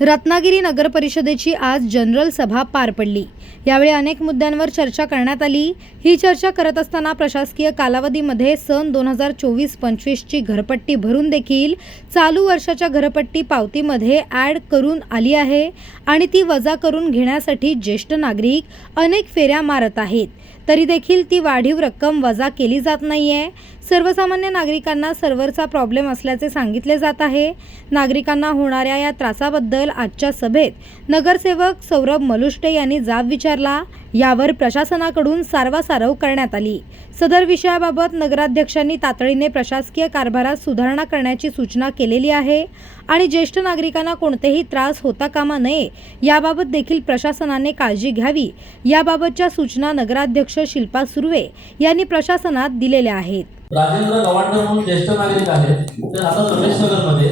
रत्नागिरी नगर परिषदेची आज जनरल सभा पार पडली। यावेळी अनेक मुद्द्यांवर चर्चा करण्यात आली। ही चर्चा करत असताना प्रशासकीय कालावधीमध्ये सन 2024-25 ची घरपट्टी भरून देखील चालू वर्षाच्या घरपट्टी पावतीमध्ये ॲड करून आली आहे आणि ती वजा करून घेण्यासाठी ज्येष्ठ नागरिक अनेक फेऱ्या मारत आहेत, तरी देखील ती वाढीव रक्कम वजा केली जात नाहीये। सर्वसामान्य नागरिकांना सर्व्हरचा प्रॉब्लेम असल्याचे सांगितले जात आहे। नागरिकांना होणाऱ्या या त्रासाबद्दल आजच्या सभेत नगरसेवक सौरभ मलुष्टे यांनी जाब विचारला। यावर प्रशासनाकडून सारवासारव करण्यात आली। सदर विषयाबाबत नगराध्यक्षांनी तातडीने प्रशासकीय कारभारात सुधारणा करण्याची सूचना केलेली आहे आणि ज्येष्ठ नागरिकांना कोणतेही त्रास होता कामा नये याबाबत देखील प्रशासनाने काळजी घ्यावी। याबाबतच्या सूचना नगराध्यक्ष शिल्पा सुर्वे यांनी प्रशासनात दिलेल्या आहेत। राजेंद्र गवांडर म्हणून ज्येष्ठ नागरिक आहेत, ते राहतात रमेशनगरमध्ये।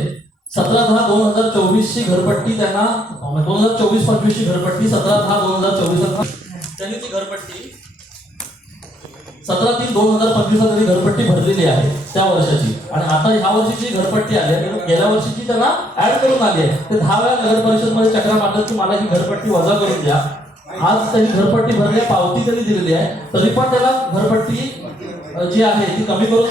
17/10/2024 ची घरपट्टी त्यांना 2024-25 ची घरपट्टी 17/10/2024 त्यांनी ती घरपट्टी 17/3/2025 ची घरपट्टी भरलेली आहे त्या वर्षाची, आणि आता ह्या वर्षीची घरपट्टी आली आहे, गेल्या वर्षीची त्यांना ऍड करून आली आहे। ते 10 वेळा नगर परिषद मध्ये चक्रा मारतात की मला ही घरपट्टी वजा करून द्या। आज त्यांनी घरपट्टी भरली, पावती त्यांनी दिलेली आहे, तरी पण त्याला घरपट्टी जी आहे ती कमी करून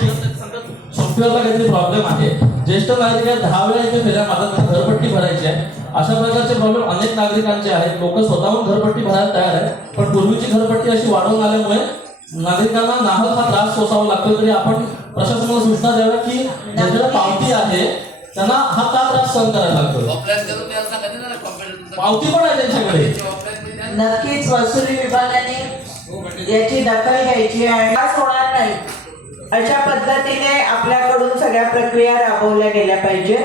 सॉफ्टवेअरला काहीतरी प्रॉब्लेम आहे। ज्येष्ठ नागरिक 10 वेळा इथे फेऱ्या मारतात, घरपट्टी भरायची आहे। अशा प्रकारचे प्रॉब्लेम अनेक नागरिकांचे आहेत। लोक स्वतःहून घरपट्टी भरायला तयार आहेत, पण पूर्वीची घरपट्टी अशी वाढवून आल्यामुळे नागरिकांना नाहक हा त्रास सोसावा लागतो। तरी आपण प्रशासनाला सूचना द्याव्या की ज्यांच्याकडे पावती आहे त्यांना हा का त्रास सहन करायला लागतो। पावती पण आहे त्यांच्याकडे। नक्कीच वसुली विभागाने याची दखल घ्यायची आणि त्रास होणार नाही अशा पद्धतीने आपल्याकडून सगळ्या प्रक्रिया राबवल्या गेल्या पाहिजे।